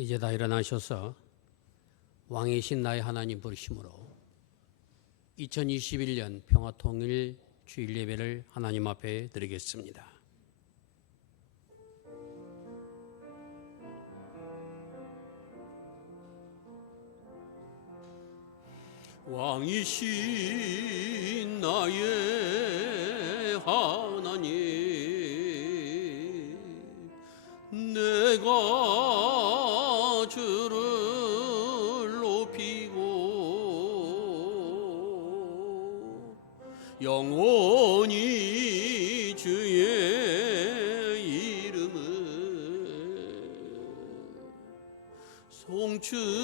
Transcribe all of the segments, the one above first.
이제 다 일어나셔서 왕이신 나의 하나님 부르심으로 2021년 평화통일 주일 예배를 하나님 앞에 드리겠습니다. 왕이신 나의 하나님, 내가 주를 높이고 영원히 주의 이름을 송축하리.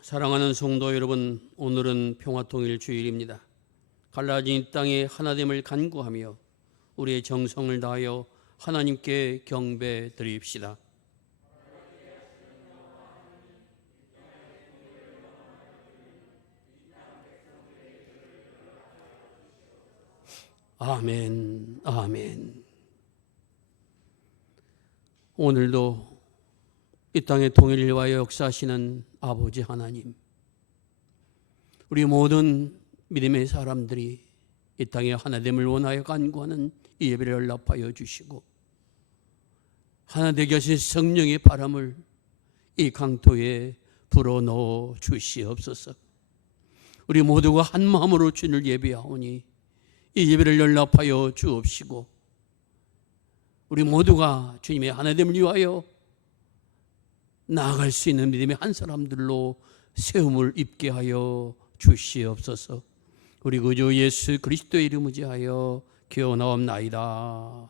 사랑하는 성도 여러분, 오늘은 평화통일 주일입니다. 갈라진 이 땅의 하나됨을 간구하며 우리의 정성을 다하여 하나님께 경배 드립시다. 아멘, 아멘. 오늘도 이 땅의 통일을 위하여 역사하시는 아버지 하나님, 우리 모든 믿음의 사람들이 이 땅의 하나됨을 원하여 간구하는 이 예배를 연락하여 주시고 하나 되게 하신 성령의 바람을 이 강토에 불어넣어 주시옵소서. 우리 모두가 한 마음으로 주를 예배하오니 이 예배를 연락하여 주옵시고 우리 모두가 주님의 하나됨을 위하여 나아갈 수 있는 믿음의 한 사람들로 세움을 입게 하여 주시옵소서. 우리 구주 예수 그리스도의 이름을 지하여 기원하옵나이다.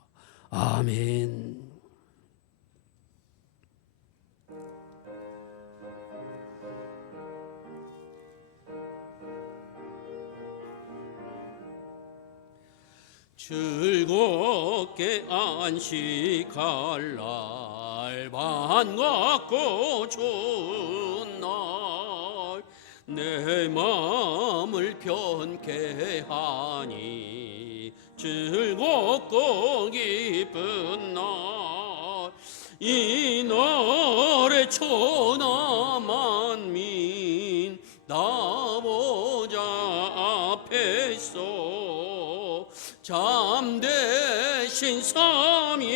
아멘. 즐겁게 안식할 날, 반갑고 좋은 날, 내 마음을 편케 하니 즐겁고 기쁜 날, 이 날에 천하 만민 다 보좌 앞에서 참되신 삼위일체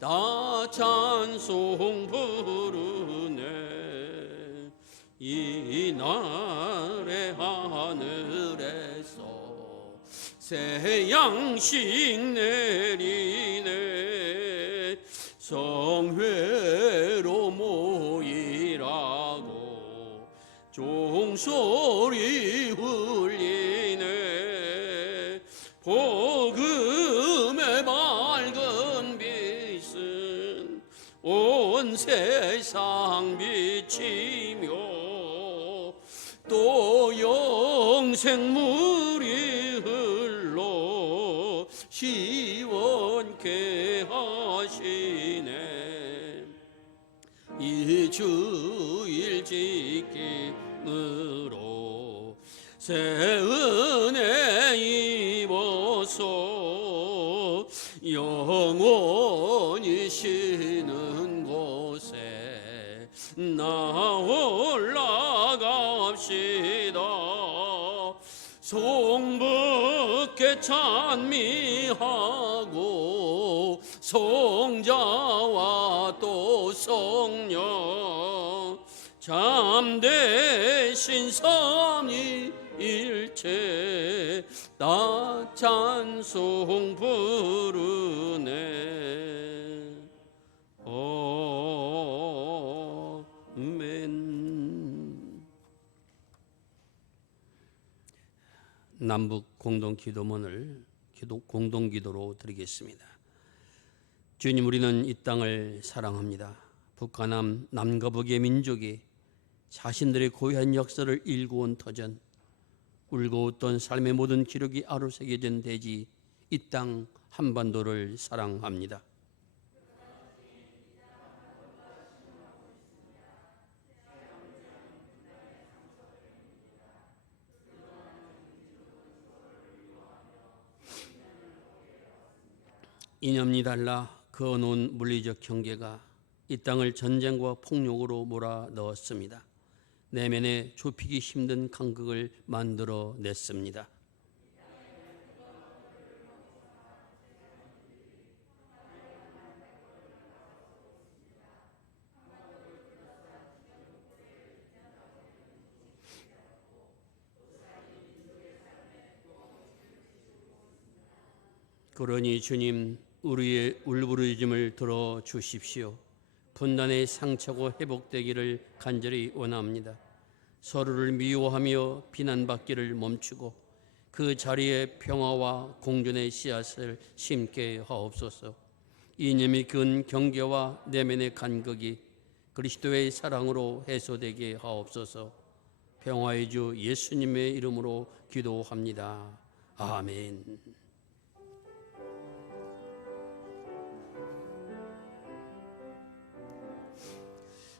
다 찬송 부르네. 이 날의 하늘에서 새 양식 내리네. 성회로 모이라고 종소리 울리네. 복음의 밝은 빛은 온 세상 비치며 또 영생물이 흘러 시원케 하시네. 이 주일 지킴으로 새 은혜 입어서 영원히 쉬는 곳에 나올라갑시다. 송북게 찬미하고 성자와 또 성령 참되신 삼위일체 다 찬송 부르네. 아멘. 남북 공동기도문을 공동기도로 드리겠습니다. 주님, 우리는 이 땅을 사랑합니다. 북과 남과 북의 민족이 자신들의 고유한 역사를 일구온 터전, 울고 웃던 삶의 모든 기록이 아로새겨진 대지 이 땅 한반도를 사랑합니다. 이념이 달라 그어놓은 물리적 경계가 이 땅을 전쟁과 폭력으로 몰아넣었습니다. 내면에 좁히기 힘든 간극을 만들어 냈습니다. 그러니 주님, 우리의 울부짖음을 들어주십시오. 분단의 상처가 회복되기를 간절히 원합니다. 서로를 미워하며 비난받기를 멈추고 그 자리에 평화와 공존의 씨앗을 심게 하옵소서. 이념이 근 경계와 내면의 간극이 그리스도의 사랑으로 해소되게 하옵소서. 평화의 주 예수님의 이름으로 기도합니다. 아멘.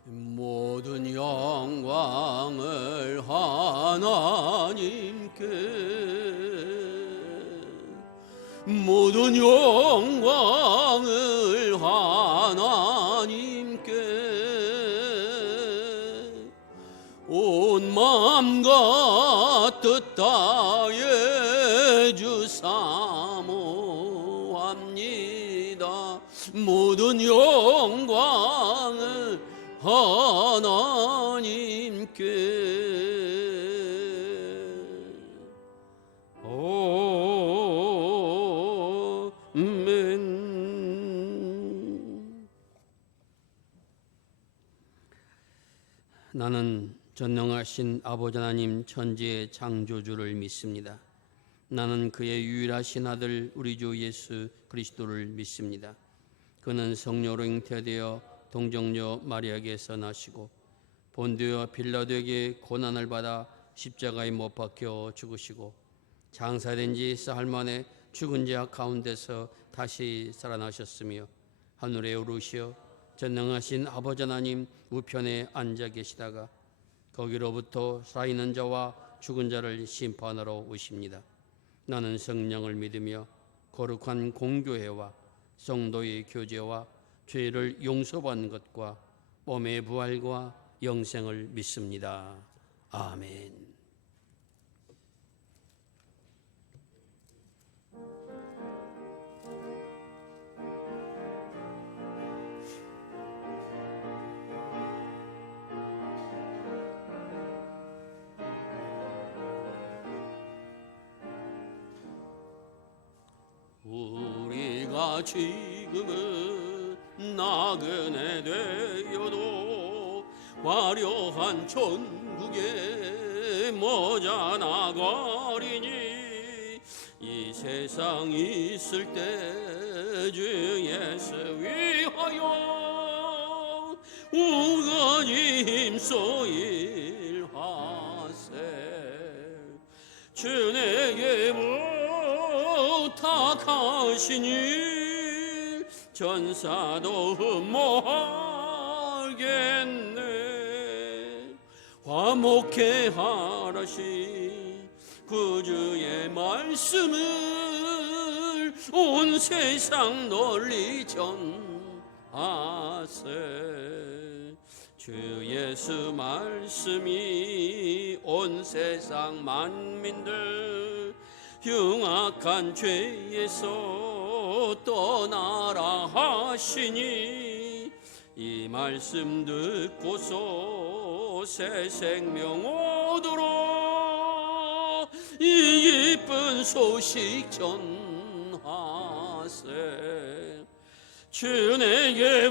모든 영광을 하나님께, 모든 영광을 하나님께, 온 마음과 뜻 다해 주 사모합니다. 모든 영광을 하나님께. 아멘. 나는 전능하신 아버지 하나님 천지의 창조주를 믿습니다. 나는 그의 유일하신 아들 우리 주 예수 그리스도를 믿습니다. 그는 성령으로 잉태되어 동정녀 마리아에게서 나시고 본디오 빌라도에게 고난을 받아 십자가에 못 박혀 죽으시고 장사된 지 사흘 만에 죽은 자 가운데서 다시 살아나셨으며 하늘에 오르시어 전능하신 아버지 하나님 우편에 앉아 계시다가 거기로부터 살아있는 자와 죽은 자를 심판하러 오십니다. 나는 성령을 믿으며 거룩한 공교회와 성도의 교제와 죄를 용서받는 것과 몸의 부활과 영생을 믿습니다. 아멘. 우리가 지금은 나그네 되어도 화려한 천국에 모자나거리니 이 세상 있을 때 주 예수 위하여 우거지 힘써 일하세. 주 내게 부탁하시니 전사도 흠모하겠네. 화목해 하라시 구주의 말씀을 온 세상 널리 전하세. 주 예수 말씀이 온 세상 만민들 흉악한 죄에서 떠나라 하시니 이 말씀 듣고서 새 생명 얻으러 이 기쁜 소식 전하세. 주 내게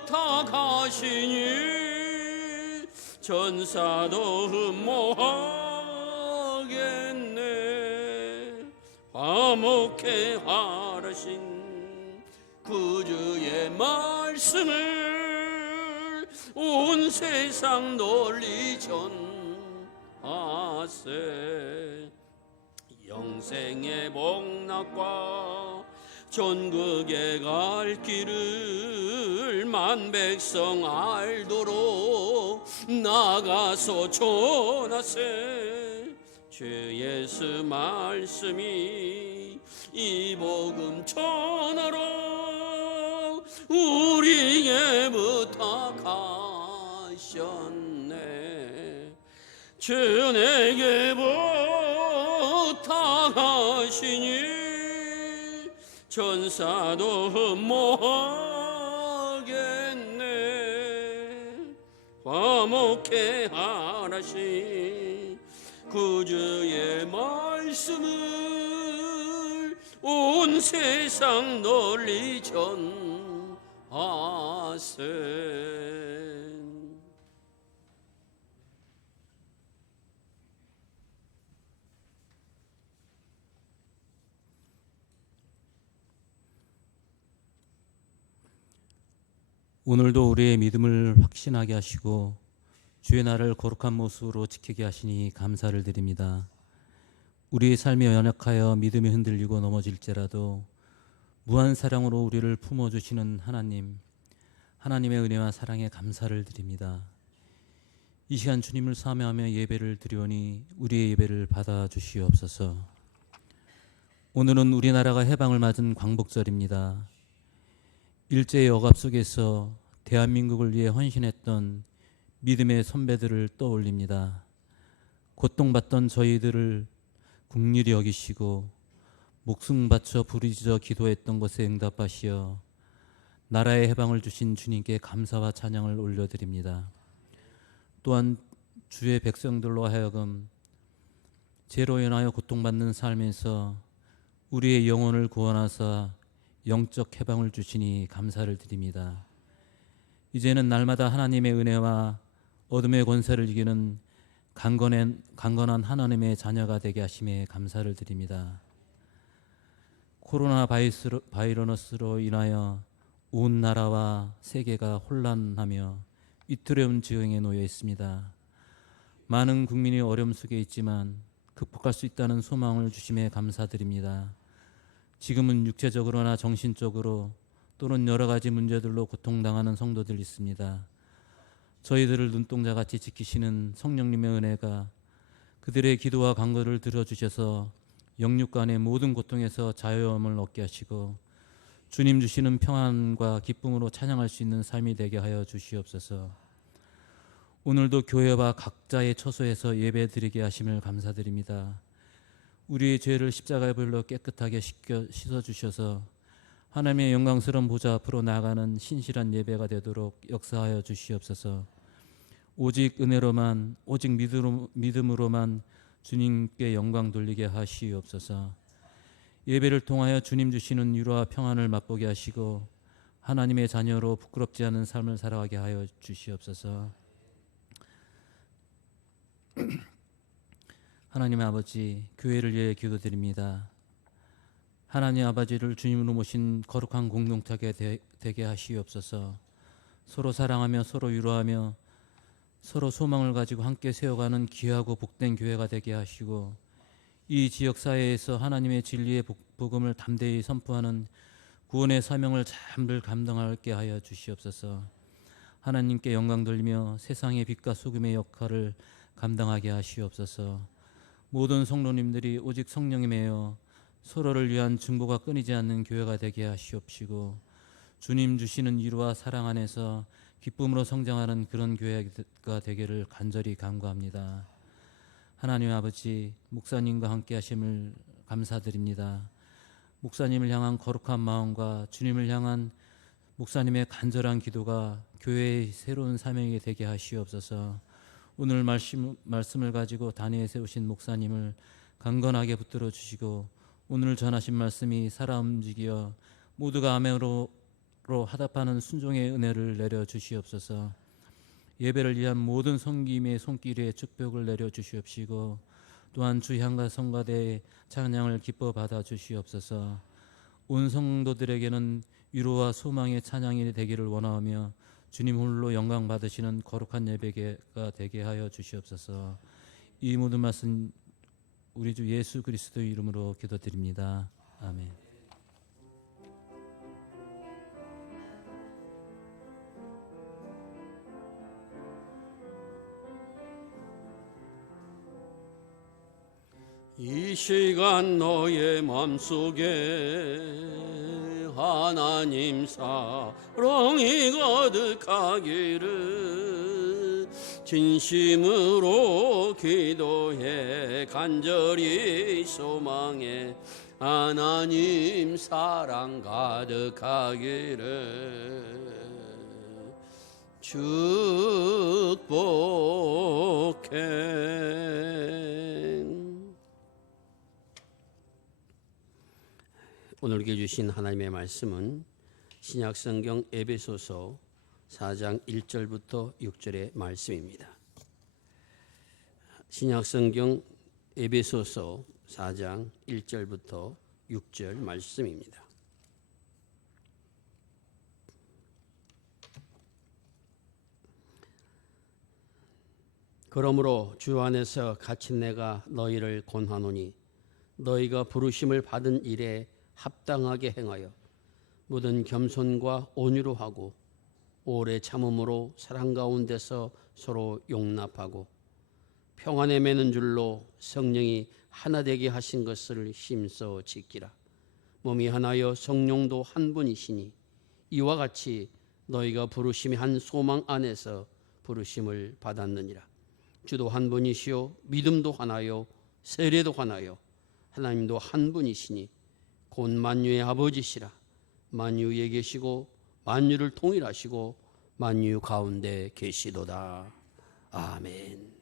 부탁하시니 전사도 흠모하겠네. 화목해 하라신 구주의 말씀을 온 세상 널리 전하세. 영생의 복락과 전국에 갈 길을 만 백성 알도록 나가서 전하세. 주 예수 말씀이 이 복음 전하러 우리에게 부탁하셨네. 주 내게 부탁하시니 천사도 뭐하겠네. 화목해 하라시 구주의 말씀을 온 세상 널리 전하세. 오늘도 우리의 믿음을 확신하게 하시고 주의 날을 거룩한 모습으로 지키게 하시니 감사를 드립니다. 우리의 삶이 연약하여 믿음이 흔들리고 넘어질지라도 무한 사랑으로 우리를 품어주시는 하나님, 하나님의 은혜와 사랑에 감사를 드립니다. 이 시간 주님을 사모하며 예배를 드리오니 우리의 예배를 받아주시옵소서. 오늘은 우리나라가 해방을 맞은 광복절입니다. 일제의 억압 속에서 대한민국을 위해 헌신했던 믿음의 선배들을 떠올립니다. 고통받던 저희들을 긍휼히 여기시고 목숨 바쳐 부르짖어 기도했던 것에 응답하시어 나라의 해방을 주신 주님께 감사와 찬양을 올려드립니다. 또한 주의 백성들로 하여금 죄로 인하여 고통받는 삶에서 우리의 영혼을 구원하사 영적 해방을 주시니 감사를 드립니다. 이제는 날마다 하나님의 은혜와 어둠의 권세를 이기는 강건한 하나님의 자녀가 되게 하심에 감사를 드립니다. 코로나 바이러스로 인하여 온 나라와 세계가 혼란하며 위태로운 지경에 놓여 있습니다. 많은 국민이 어려움 속에 있지만 극복할 수 있다는 소망을 주심에 감사드립니다. 지금은 육체적으로나 정신적으로 또는 여러 가지 문제들로 고통당하는 성도들 있습니다. 저희들을 눈동자같이 지키시는 성령님의 은혜가 그들의 기도와 간구를 들어주셔서 영육간의 모든 고통에서 자유함을 얻게 하시고 주님 주시는 평안과 기쁨으로 찬양할 수 있는 삶이 되게 하여 주시옵소서. 오늘도 교회와 각자의 처소에서 예배 드리게 하심을 감사드립니다. 우리의 죄를 십자가에 불러 깨끗하게 씻어주셔서 하나님의 영광스러운 보좌 앞으로 나아가는 신실한 예배가 되도록 역사하여 주시옵소서. 오직 은혜로만 오직 믿음으로만 주님께 영광 돌리게 하시옵소서. 예배를 통하여 주님 주시는 위로와 평안을 맛보게 하시고 하나님의 자녀로 부끄럽지 않은 삶을 살아가게 하여 주시옵소서. 하나님 아버지, 교회를 위해 기도드립니다. 하나님 아버지를 주님으로 모신 거룩한 공동체가 되게 하시옵소서. 서로 사랑하며 서로 위로하며 서로 소망을 가지고 함께 세워가는 귀하고 복된 교회가 되게 하시고 이 지역 사회에서 하나님의 진리의 복음을 담대히 선포하는 구원의 사명을 잘 감당하게 하여 주시옵소서. 하나님께 영광 돌리며 세상의 빛과 소금의 역할을 감당하게 하시옵소서. 모든 성도님들이 오직 성령님이여 서로를 위한 증거가 끊이지 않는 교회가 되게 하시옵시고 주님 주시는 위로와 사랑 안에서 기쁨으로 성장하는 그런 교회가 되기를 간절히 간구합니다. 하나님 아버지, 목사님과 함께 하심을 감사드립니다. 목사님을 향한 거룩한 마음과 주님을 향한 목사님의 간절한 기도가 교회의 새로운 사명이 되게 하시옵소서. 오늘 말씀을 가지고 단위에 세우신 목사님을 강건하게 붙들어 주시고 오늘 전하신 말씀이 살아 움직여 모두가 아멘으로 화답하는 순종의 은혜를 내려 주시옵소서. 예배를 위한 모든 섬김의 손길에 축복을 내려 주시옵시고 또한 주 향과 성가대의 찬양을 기뻐 받아 주시옵소서. 온 성도들에게는 위로와 소망의 찬양이 되기를 원하며 주님 홀로 영광 받으시는 거룩한 예배가 되게 하여 주시옵소서. 이 모든 말씀 우리 주 예수 그리스도의 이름으로 기도드립니다. 아멘. 이 시간 너의 맘속에 하나님 사랑이 가득하기를 진심으로 기도해 간절히 소망해 하나님 사랑 가득하기를 축복해. 오늘께 주신 하나님의 말씀은 신약성경 에베소서 4장 1절부터 6절의 말씀입니다. 신약성경 에베소서 4장 1절부터 6절 말씀입니다. 그러므로 주 안에서 갇힌 내가 너희를 권하노니 너희가 부르심을 받은 일에 합당하게 행하여 모든 겸손과 온유로 하고 오래 참음으로 사랑 가운데서 서로 용납하고 평안에 매는 줄로 성령이 하나 되게 하신 것을 힘써 지키라. 몸이 하나여 성령도 한 분이시니 이와 같이 너희가 부르심의 한 소망 안에서 부르심을 받았느니라. 주도 한 분이시요 믿음도 하나요 세례도 하나요 하나님도 한 분이시니 곧 만유의 아버지시라. 만유에 계시고 만유를 통일하시고 만유 가운데 계시도다. 아멘.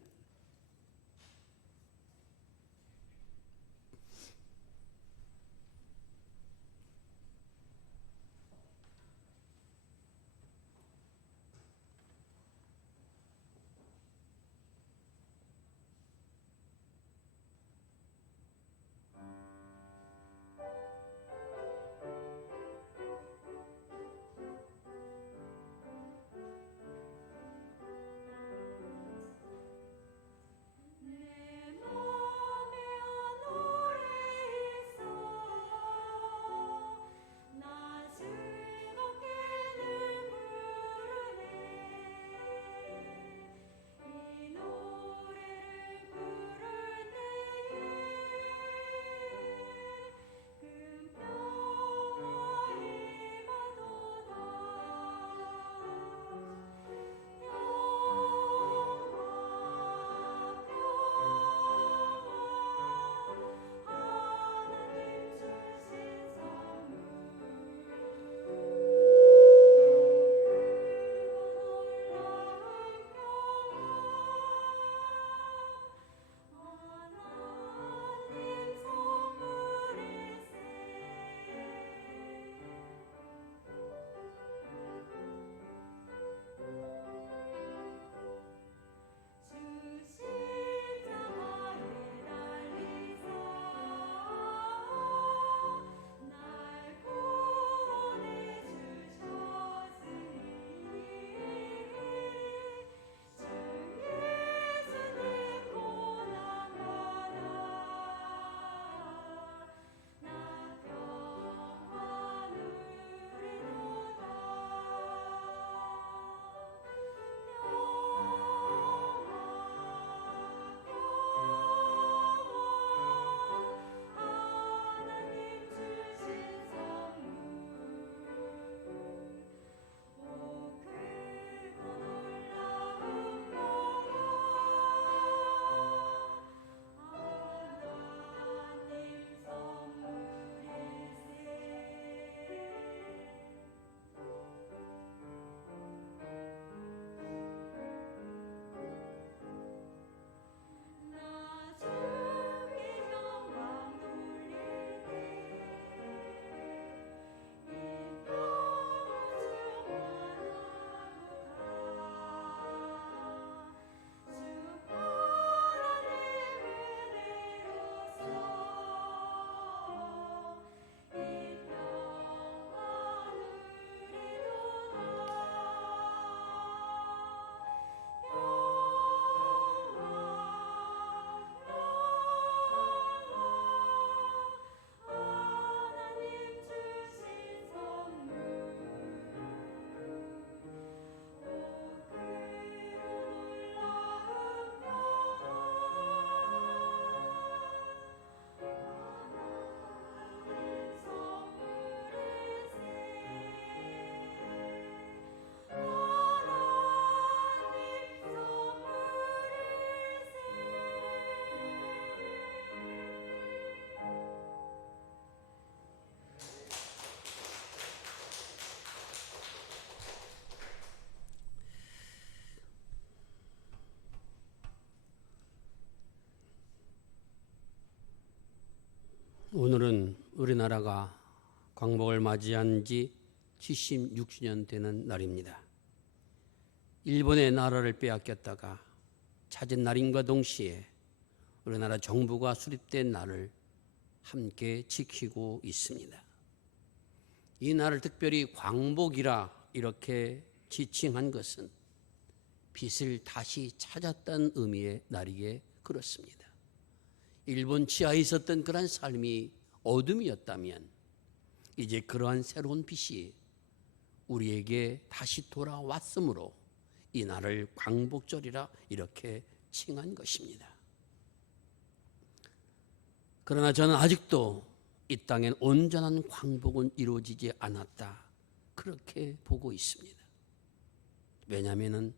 우리나라가 광복을 맞이한 지 76주년 되는 날입니다. 일본의 나라를 빼앗겼다가 찾은 날임과 동시에 우리나라 정부가 수립된 날을 함께 지키고 있습니다. 이 날을 특별히 광복이라 이렇게 지칭한 것은 빛을 다시 찾았다는 의미의 날이기에 그렇습니다. 일본 치하에 있었던 그런 삶이 어둠이었다면 이제 그러한 새로운 빛이 우리에게 다시 돌아왔으므로 이 날을 광복절이라 이렇게 칭한 것입니다. 그러나 저는 아직도 이 땅엔 온전한 광복은 이루어지지 않았다, 그렇게 보고 있습니다. 왜냐하면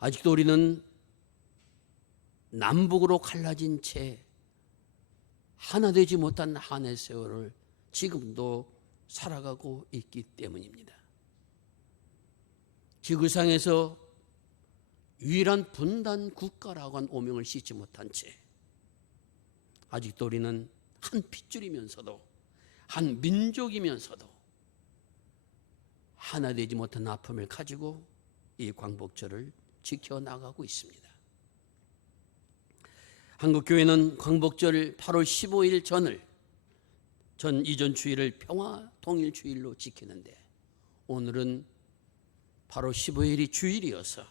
아직도 우리는 남북으로 갈라진 채 하나 되지 못한 한의 세월을 지금도 살아가고 있기 때문입니다. 지구상에서 유일한 분단 국가라고 한 오명을 씻지 못한 채 아직도 우리는 한 핏줄이면서도 한 민족이면서도 하나 되지 못한 아픔을 가지고 이 광복절을 지켜나가고 있습니다. 한국교회는 광복절 8월 15일 전 이전 주일을 평화통일주일로 지키는데 오늘은 8월 15일이 주일이어서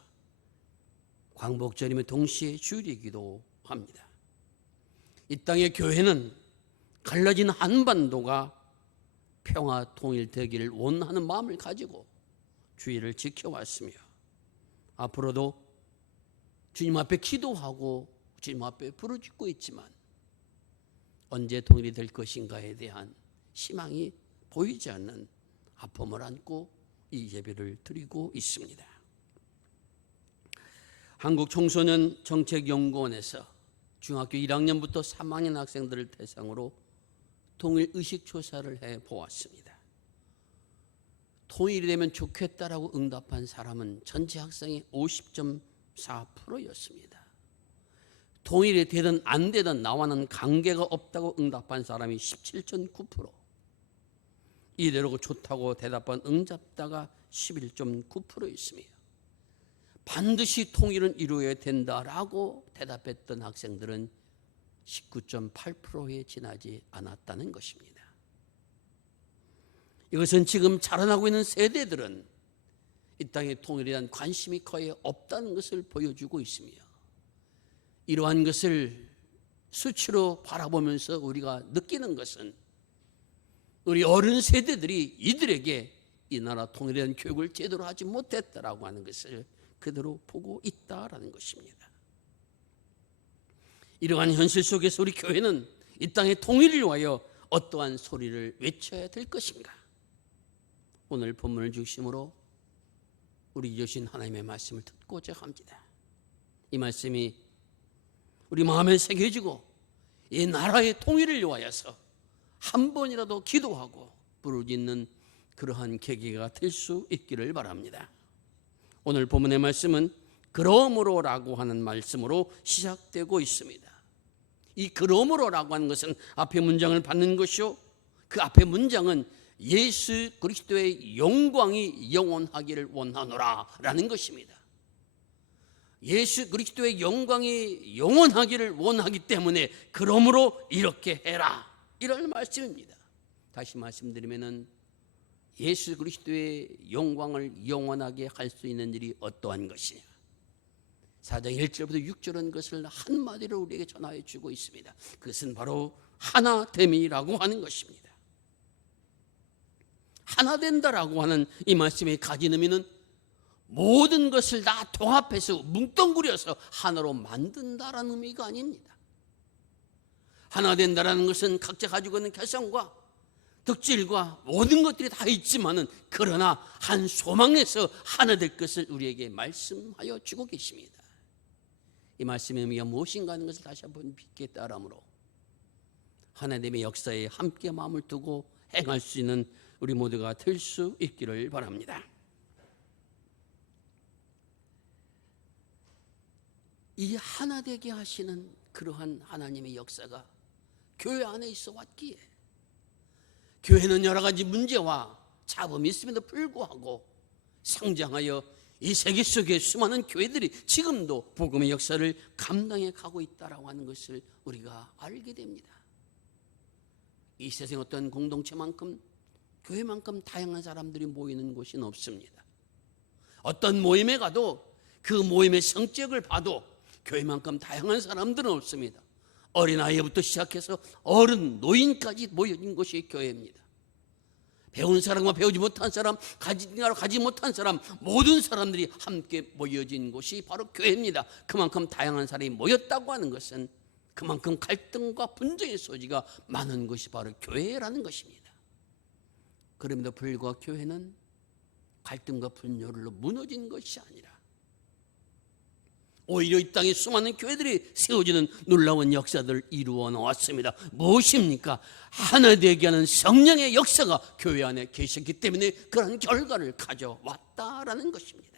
광복절이며 동시에 주일이기도 합니다. 이 땅의 교회는 갈라진 한반도가 평화통일되기를 원하는 마음을 가지고 주일을 지켜왔으며 앞으로도 주님 앞에 기도하고 주님 앞에 부르짖고 있지만 언제 통일이 될 것인가에 대한 희망이 보이지 않는 아픔을 안고 이 예배를 드리고 있습니다. 한국청소년정책연구원에서 중학교 1학년부터 3학년 학생들을 대상으로 통일의식조사를 해보았습니다. 통일이 되면 좋겠다라고 응답한 사람은 전체 학생의 50.4%였습니다. 통일이 되든 안 되든 나와는 관계가 없다고 응답한 사람이 17.9%, 이대로 좋다고 대답한 응답자가 11.9%였으며 반드시 통일은 이루어야 된다라고 대답했던 학생들은 19.8%에 지나지 않았다는 것입니다. 이것은 지금 자라나고 있는 세대들은 이 땅의 통일에 대한 관심이 거의 없다는 것을 보여주고 있으며 이러한 것을 수치로 바라보면서 우리가 느끼는 것은 우리 어른 세대들이 이들에게 이 나라 통일에 대한 교육을 제대로 하지 못했다라고 하는 것을 그대로 보고 있다라는 것입니다. 이러한 현실 속에서 우리 교회는 이 땅의 통일을 위하여 어떠한 소리를 외쳐야 될 것인가? 오늘 본문을 중심으로 우리 주신 하나님의 말씀을 듣고자 합니다. 이 말씀이 우리 마음에 새겨지고 이 나라의 통일을 위하여서 한 번이라도 기도하고 부르짖는 그러한 계기가 될 수 있기를 바랍니다. 오늘 본문의 말씀은 그러므로라고 하는 말씀으로 시작되고 있습니다. 이 그러므로라고 하는 것은 앞에 문장을 받는 것이요, 그 앞에 문장은 예수 그리스도의 영광이 영원하기를 원하노라 라는 것입니다. 예수 그리스도의 영광이 영원하기를 원하기 때문에 그러므로 이렇게 해라, 이런 말씀입니다. 다시 말씀드리면은 예수 그리스도의 영광을 영원하게 할 수 있는 일이 어떠한 것이냐, 4장 1절부터 6절은 그것을 한마디로 우리에게 전하여 주고 있습니다. 그것은 바로 하나됨이라고 하는 것입니다. 하나 된다라고 하는 이 말씀의 가진 의미는 모든 것을 다 통합해서 뭉뚱그려서 하나로 만든다라는 의미가 아닙니다. 하나 된다라는 것은 각자 가지고 있는 개성과 덕질과 모든 것들이 다 있지만은 그러나 한 소망에서 하나 될 것을 우리에게 말씀하여 주고 계십니다. 이 말씀의 의미가 무엇인가 하는 것을 다시 한번 빛게 따르므로 하나님의 역사에 함께 마음을 두고 행할 수 있는 우리 모두가 될 수 있기를 바랍니다. 이 하나 되게 하시는 그러한 하나님의 역사가 교회 안에 있어 왔기에 교회는 여러 가지 문제와 잡음이 있음에도 불구하고 성장하여 이 세계 속에 수많은 교회들이 지금도 복음의 역사를 감당해 가고 있다라고 하는 것을 우리가 알게 됩니다. 이 세상에 어떤 공동체만큼 교회만큼 다양한 사람들이 모이는 곳은 없습니다. 어떤 모임에 가도 그 모임의 성격을 봐도 교회만큼 다양한 사람들은 없습니다. 어린아이부터 시작해서 어른, 노인까지 모여진 곳이 교회입니다. 배운 사람과 배우지 못한 사람, 가지 못한 사람, 모든 사람들이 함께 모여진 곳이 바로 교회입니다. 그만큼 다양한 사람이 모였다고 하는 것은 그만큼 갈등과 분쟁의 소지가 많은 것이 바로 교회라는 것입니다. 그럼에도 불구하고 교회는 갈등과 분열로 무너진 것이 아니라 오히려 이 땅에 수많은 교회들이 세워지는 놀라운 역사들을 이루어 나왔습니다. 무엇입니까? 하나 되게 하는 성령의 역사가 교회 안에 계셨기 때문에 그런 결과를 가져왔다라는 것입니다.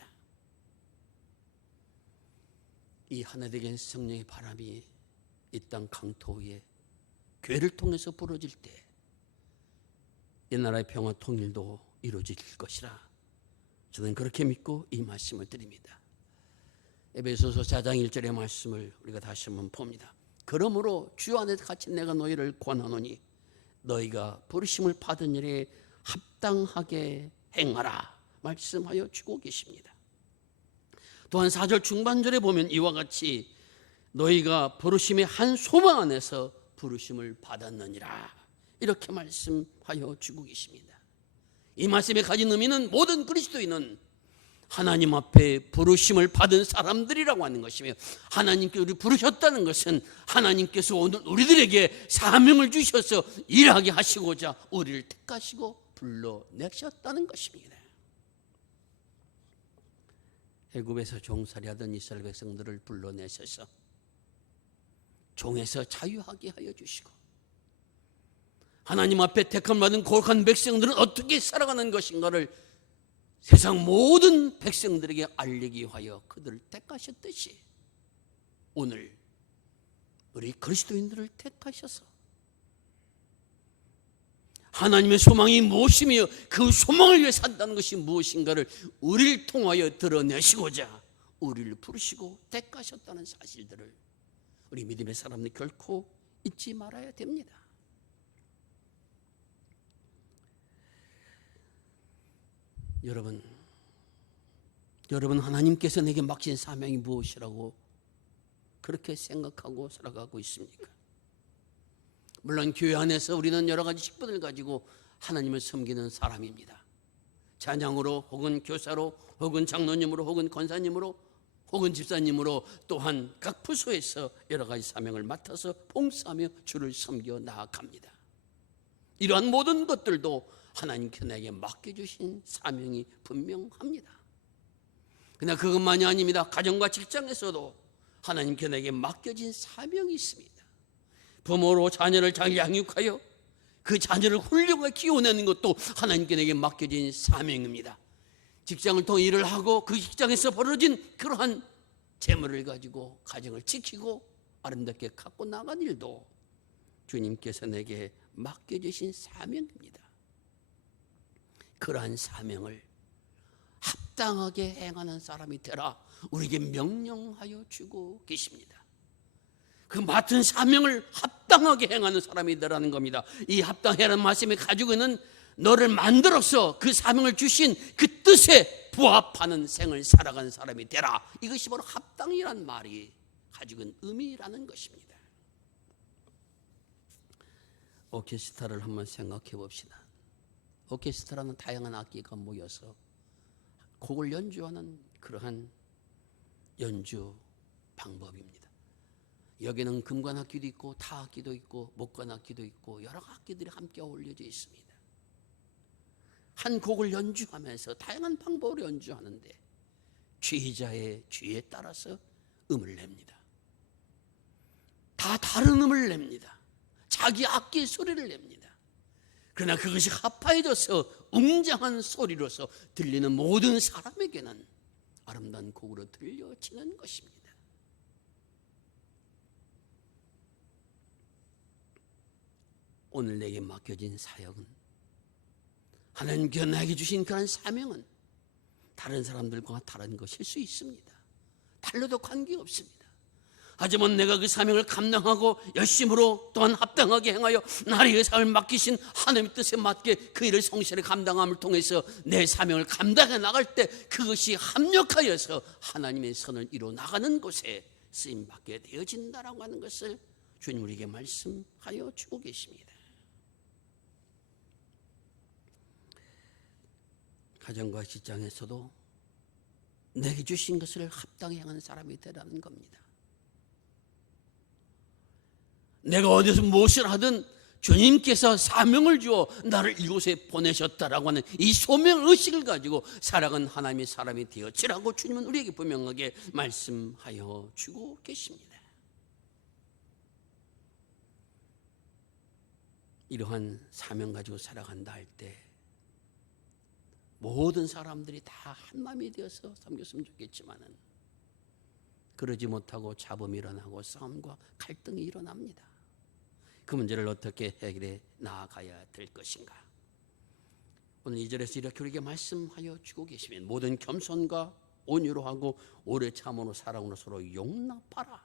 이 하나 되게 하는 성령의 바람이 이 땅 강토 위에 교회를 통해서 불어질 때 이 나라의 평화 통일도 이루어질 것이라 저는 그렇게 믿고 이 말씀을 드립니다. 에베소서 4장 1절의 말씀을 우리가 다시 한번 봅니다. 그러므로 주 안에서 갇힌 내가 너희를 권하노니 너희가 부르심을 받은 일에 합당하게 행하라 말씀하여 주고 계십니다. 또한 4절 중반절에 보면 이와 같이 너희가 부르심의 한 소망 안에서 부르심을 받았느니라 이렇게 말씀하여 주고 계십니다. 이 말씀에 가진 의미는 모든 그리스도인은 하나님 앞에 부르심을 받은 사람들이라고 하는 것이며 하나님께 우리 부르셨다는 것은 하나님께서 오늘 우리들에게 사명을 주셔서 일하게 하시고자 우리를 택하시고 불러내셨다는 것입니다. 애굽에서 종살이하던 이스라엘 백성들을 불러내셔서 종에서 자유하게 하여 주시고 하나님 앞에 택함받은 거룩한 백성들은 어떻게 살아가는 것인가를 세상 모든 백성들에게 알리기 위하여 그들을 택하셨듯이 오늘 우리 그리스도인들을 택하셔서 하나님의 소망이 무엇이며 그 소망을 위해 산다는 것이 무엇인가를 우리를 통하여 드러내시고자 우리를 부르시고 택하셨다는 사실들을 우리 믿음의 사람들 결코 잊지 말아야 됩니다. 여러분 하나님께서 내게 맡긴 사명이 무엇이라고 그렇게 생각하고 살아가고 있습니까? 물론 교회 안에서 우리는 여러 가지 직분을 가지고 하나님을 섬기는 사람입니다. 찬양으로 혹은 교사로 혹은 장로님으로 혹은 권사님으로 혹은 집사님으로 또한 각 부서에서 여러 가지 사명을 맡아서 봉사하며 주를 섬겨 나아갑니다. 이러한 모든 것들도 하나님께서 내게 맡겨주신 사명이 분명합니다. 그러나 그것만이 아닙니다. 가정과 직장에서도 하나님께서 내게 맡겨진 사명이 있습니다. 부모로 자녀를 잘 양육하여 그 자녀를 훌륭하게 키워내는 것도 하나님께 내게 맡겨진 사명입니다. 직장을 통해 일을 하고 그 직장에서 벌어진 그러한 재물을 가지고 가정을 지키고 아름답게 갖고 나간 일도 주님께서 내게 맡겨주신 사명입니다. 그러한 사명을 합당하게 행하는 사람이 되라 우리에게 명령하여 주고 계십니다. 그 맡은 사명을 합당하게 행하는 사람이 되라는 겁니다. 이 합당해라는 말씀이 가지고 있는 너를 만들어서 그 사명을 주신 그 뜻에 부합하는 생을 살아가는 사람이 되라. 이것이 바로 합당이란 말이 가지고 있는 의미라는 것입니다. 오케스트라를 한번 생각해 봅시다. 오케스트라는 다양한 악기가 모여서 곡을 연주하는 그러한 연주 방법입니다. 여기는 금관악기도 있고 타악기도 있고 목관악기도 있고 여러 악기들이 함께 어울려져 있습니다. 한 곡을 연주하면서 다양한 방법으로 연주하는데 취자의 취에 따라서 음을 냅니다. 다 다른 음을 냅니다. 자기 악기의 소리를 냅니다. 그러나 그것이 합하여져서 웅장한 소리로서 들리는 모든 사람에게는 아름다운 곡으로 들려지는 것입니다. 오늘 내게 맡겨진 사역은 하나님께서 나에게 주신 그런 사명은 다른 사람들과 다른 것일 수 있습니다. 달라도 관계없습니다. 하지만 내가 그 사명을 감당하고 열심으로 또한 합당하게 행하여 나에게 삶을 맡기신 하나님의 뜻에 맞게 그 일을 성실히 감당함을 통해서 내 사명을 감당해 나갈 때 그것이 합력하여서 하나님의 선을 이루어 나가는 곳에 쓰임받게 되어진다라고 하는 것을 주님 우리에게 말씀하여 주고 계십니다. 가정과 직장에서도 내게 주신 것을 합당히 행하는 사람이 되라는 겁니다. 내가 어디서 무엇을 하든 주님께서 사명을 주어 나를 이곳에 보내셨다라고 하는 이 소명의식을 가지고 살아가는 하나님의 사람이 되어지라고 주님은 우리에게 분명하게 말씀하여 주고 계십니다. 이러한 사명 가지고 살아간다 할 때 모든 사람들이 다 한마음이 되어서 섬겼으면 좋겠지만은 그러지 못하고 잡음이 일어나고 싸움과 갈등이 일어납니다. 그 문제를 어떻게 해결해 나아가야 될 것인가? 오늘 2절에서 이렇게 우리에게 말씀하여 주고 계시면 모든 겸손과 온유로 하고 오래 참음으로 사랑으로 서로 용납하라.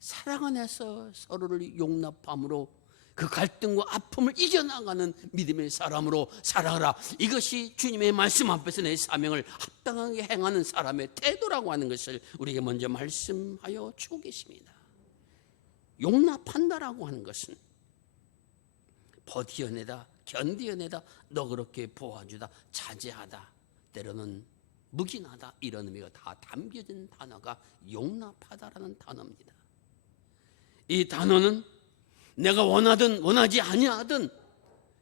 사랑 안에서 서로를 용납함으로 그 갈등과 아픔을 이겨나가는 믿음의 사람으로 살아가라. 이것이 주님의 말씀 앞에서 내 사명을 합당하게 행하는 사람의 태도라고 하는 것을 우리에게 먼저 말씀하여 주고 계십니다. 용납한다라고 하는 것은 버티어내다, 견디어내다, 너그럽게 보아주다, 자제하다, 때로는 묵인하다, 이런 의미가 다 담겨진 단어가 용납하다라는 단어입니다. 이 단어는 내가 원하든 원하지 아니하든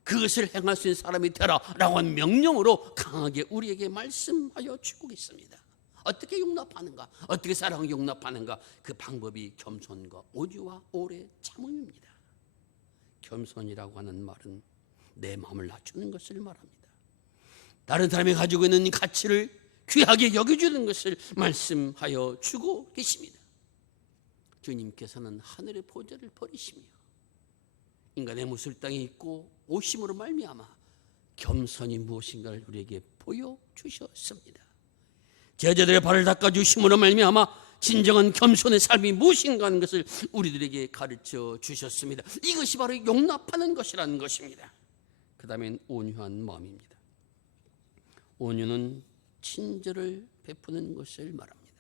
그것을 행할 수 있는 사람이 되라라고 하는 명령으로 강하게 우리에게 말씀하여 주고 있습니다. 어떻게 용납하는가? 어떻게 사랑을 용납하는가? 그 방법이 겸손과 온유와 오래 참음입니다. 겸손이라고 하는 말은 내 마음을 낮추는 것을 말합니다. 다른 사람이 가지고 있는 가치를 귀하게 여겨주는 것을 말씀하여 주고 계십니다. 주님께서는 하늘의 보좌를 버리시며 인간의 무술 땅에 있고 오심으로 말미암아 겸손이 무엇인가를 우리에게 보여주셨습니다. 제자들의 발을 닦아주심으로 말미암아 진정한 겸손의 삶이 무엇인가 하는 것을 우리들에게 가르쳐 주셨습니다. 이것이 바로 용납하는 것이라는 것입니다. 그 다음엔 온유한 마음입니다. 온유는 친절을 베푸는 것을 말합니다.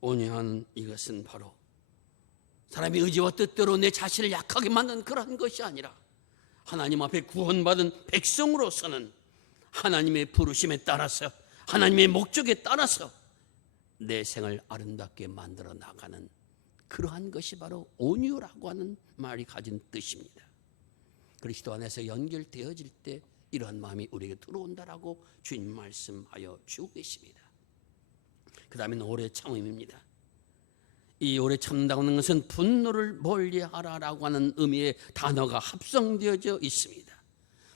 온유한 이것은 바로 사람의 의지와 뜻대로 내 자신을 약하게 만드는 그런 것이 아니라 하나님 앞에 구원받은 백성으로서는 하나님의 부르심에 따라서 하나님의 목적에 따라서 내 생을 아름답게 만들어 나가는 그러한 것이 바로 온유라고 하는 말이 가진 뜻입니다. 그리스도 안에서 연결되어질 때 이러한 마음이 우리에게 들어온다라고 주님 말씀하여 주고 계십니다. 그 다음에는 오래 참음입니다. 이 오래 참는다고 하는 것은 분노를 멀리하라라고 하는 의미의 단어가 합성되어져 있습니다.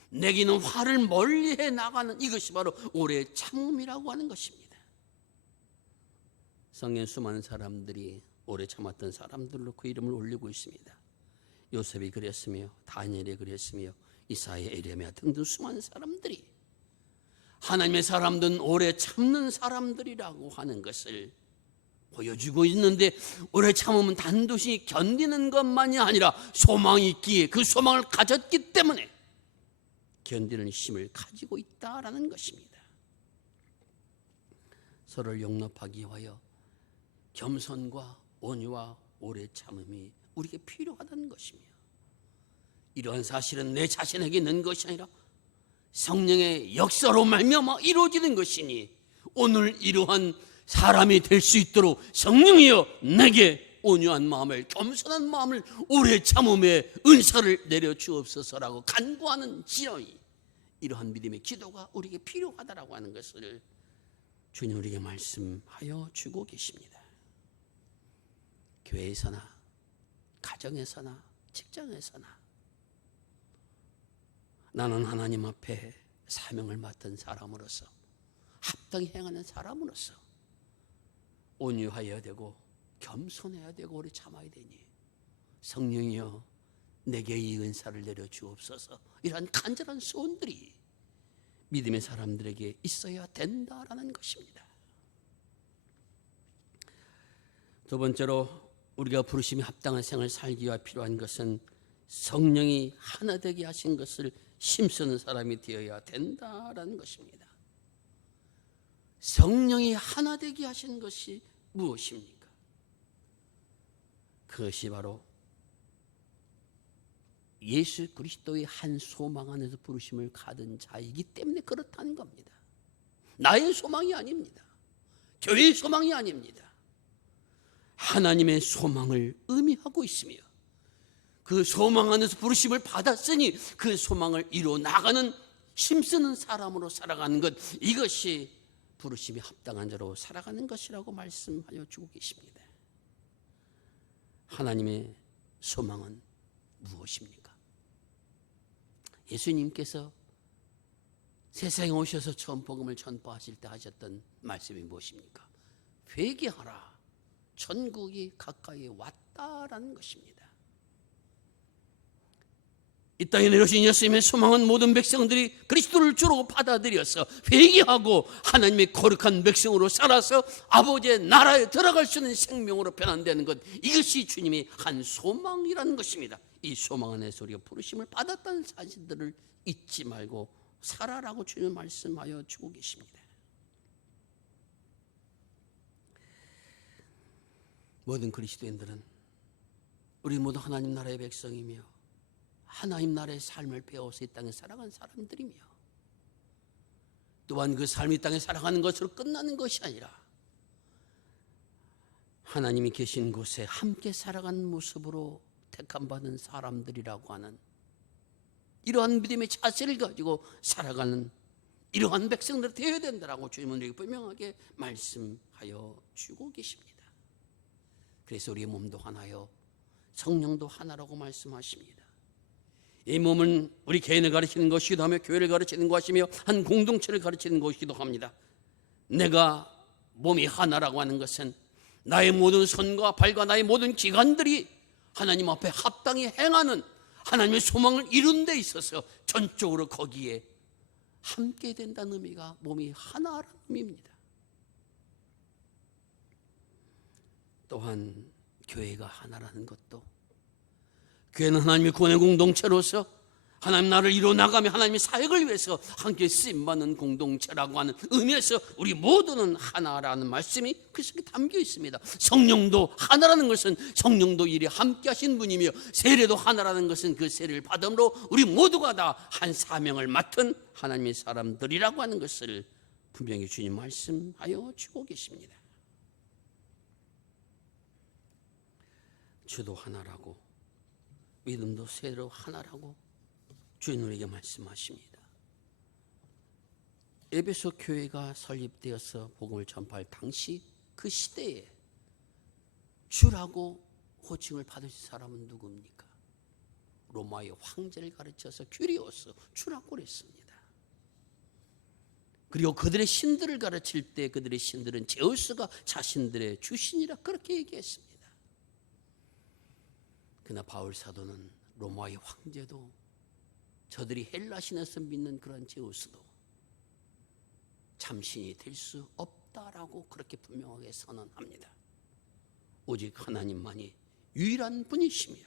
내기는 화를 멀리해 나가는 이것이 바로 오래 참음이라고 하는 것입니다. 성경 수많은 사람들이 오래 참았던 사람들로 그 이름을 올리고 있습니다. 요셉이 그랬으며 다니엘이 그랬으며 이사야, 에레미야 등등 수많은 사람들이 하나님의 사람들은 오래 참는 사람들이라고 하는 것을 보여주고 있는데 오래 참으면 단도시 견디는 것만이 아니라 소망이 있기에 그 소망을 가졌기 때문에 견디는 힘을 가지고 있다라는 것입니다. 서로를 용납하기 위하여 겸손과 온유와 오래 참음이 우리에게 필요하다는 것이며 이러한 사실은 내 자신에게 있는 것이 아니라 성령의 역사로 말미암아 이루어지는 것이니 오늘 이러한 사람이 될 수 있도록 성령이여 내게 온유한 마음을 겸손한 마음을 오래 참음의 은사를 내려주옵소서라고 간구하는 지어이 이러한 믿음의 기도가 우리에게 필요하다라고 하는 것을 주님 우리에게 말씀하여 주고 계십니다. 교회에서나 가정에서나 직장에서나 나는 하나님 앞에 사명을 맡은 사람으로서 합당히 행하는 사람으로서 온유해야 되고 겸손해야 되고 오래 참아야 되니 성령이여 내게 이 은사를 내려 주옵소서. 이러한 간절한 소원들이 믿음의 사람들에게 있어야 된다라는 것입니다. 두 번째로 우리가 부르심에 합당한 생을 살기 위해 필요한 것은 성령이 하나 되게 하신 것을 힘쓰는 사람이 되어야 된다라는 것입니다. 성령이 하나 되게 하신 것이 무엇입니까? 그것이 바로 예수 그리스도의 한 소망 안에서 부르심을 가진 자이기 때문에 그렇다는 겁니다. 나의 소망이 아닙니다. 교회의 소망이 아닙니다. 하나님의 소망을 의미하고 있으며 그 소망 안에서 부르심을 받았으니 그 소망을 이루어 나가는 힘쓰는 사람으로 살아가는 것, 이것이 부르심이 합당한 자로 살아가는 것이라고 말씀하여 주고 계십니다. 하나님의 소망은 무엇입니까? 예수님께서 세상에 오셔서 처음 복음을 전파하실 때 하셨던 말씀이 무엇입니까? 회개하라, 천국이 가까이 왔다라는 것입니다. 이 땅에 내려오신 예수님의 소망은 모든 백성들이 그리스도를 주로 받아들여서 회개하고 하나님의 거룩한 백성으로 살아서 아버지의 나라에 들어갈 수 있는 생명으로 변환되는 것, 이것이 주님의 한 소망이라는 것입니다. 이 소망 안에서 우리가 부르심을 받았다는 사실들을 잊지 말고 살아라고 주님 말씀하여 주고 계십니다. 모든 그리스도인들은 우리 모두 하나님 나라의 백성이며 하나님 나라의 삶을 배워서 이 땅에 살아간 사람들이며 또한 그 삶이 이 땅에 살아가는 것으로 끝나는 것이 아니라 하나님이 계신 곳에 함께 살아가는 모습으로 택함받은 사람들이라고 하는 이러한 믿음의 자세를 가지고 살아가는 이러한 백성들이 되어야 된다라고 주님은 우리에게 분명하게 말씀하여 주고 계십니다. 그래서 우리의 몸도 하나요 성령도 하나라고 말씀하십니다. 이 몸은 우리 개인을 가르치는 것이기도 하며 교회를 가르치는 것이며 한 공동체를 가르치는 것이기도 합니다. 내가 몸이 하나라고 하는 것은 나의 모든 손과 발과 나의 모든 기관들이 하나님 앞에 합당히 행하는 하나님의 소망을 이룬 데 있어서 전적으로 거기에 함께 된다는 의미가 몸이 하나라는 의미입니다. 또한 교회가 하나라는 것도 교회는 하나님의 구원의 공동체로서 하나님 나라를 이루어 나가며 하나님의 사역을 위해서 함께 쓰임받는 공동체라고 하는 의미에서 우리 모두는 하나라는 말씀이 그 속에 담겨 있습니다. 성령도 하나라는 것은 성령도 이리 함께 하신 분이며 세례도 하나라는 것은 그 세례를 받음으로 우리 모두가 다 한 사명을 맡은 하나님의 사람들이라고 하는 것을 분명히 주님 말씀하여 주고 계십니다. 주도 하나라고 믿음도 세례도 하나라고 주님 우리에게 말씀하십니다. 에베소 교회가 설립되어서 복음을 전파할 당시 그 시대에 주라고 호칭을 받으신 사람은 누굽니까? 로마의 황제를 가르쳐서 큐리오스 주라고 그랬습니다. 그리고 그들의 신들을 가르칠 때 그들의 신들은 제우스가 자신들의 주신이라 그렇게 얘기했습니다. 그러나 바울 사도는 로마의 황제도 저들이 헬라 신에서 믿는 그런 제우스도 참신이 될 수 없다라고 그렇게 분명하게 선언합니다. 오직 하나님만이 유일한 분이시며